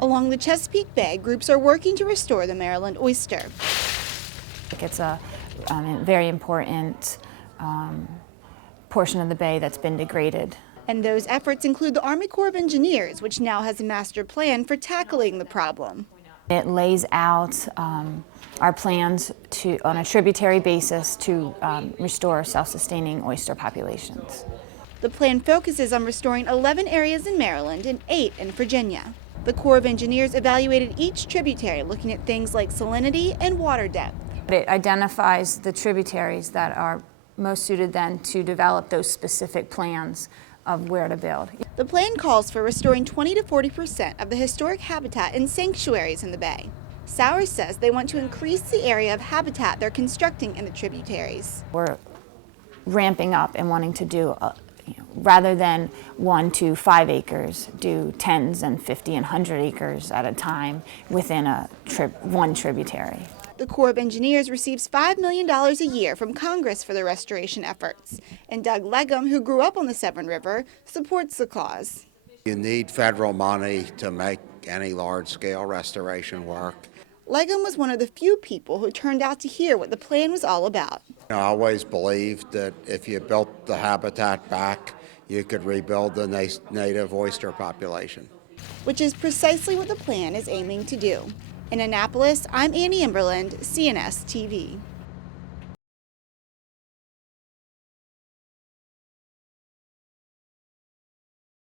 Along the Chesapeake Bay, groups are working to restore the Maryland oyster. It's a very important portion of the bay that's been degraded. And those efforts include the Army Corps of Engineers, which now has a master plan for tackling the problem. It lays out our plans on a tributary basis to restore self-sustaining oyster populations. The plan focuses on restoring 11 areas in Maryland and 8 in Virginia. The Corps of Engineers evaluated each tributary, looking at things like salinity and water depth. It identifies the tributaries that are most suited then to develop those specific plans of where to build. The plan calls for restoring 20 to 40% of the historic habitat in sanctuaries in the bay. Sowers says they want to increase the area of habitat they're constructing in the tributaries. We're ramping up and wanting to do, rather than 1 to 5 acres, do 10s and 50 and 100 acres at a time within one tributary. The Corps of Engineers receives $5 million a year from Congress for the restoration efforts. And Doug Legum, who grew up on the Severn River, supports the cause. You need federal money to make any large-scale restoration work. Legum was one of the few people who turned out to hear what the plan was all about. I always believed that if you built the habitat back, you could rebuild the native oyster population. Which is precisely what the plan is aiming to do. In Annapolis, I'm Annie Emberland, CNS TV.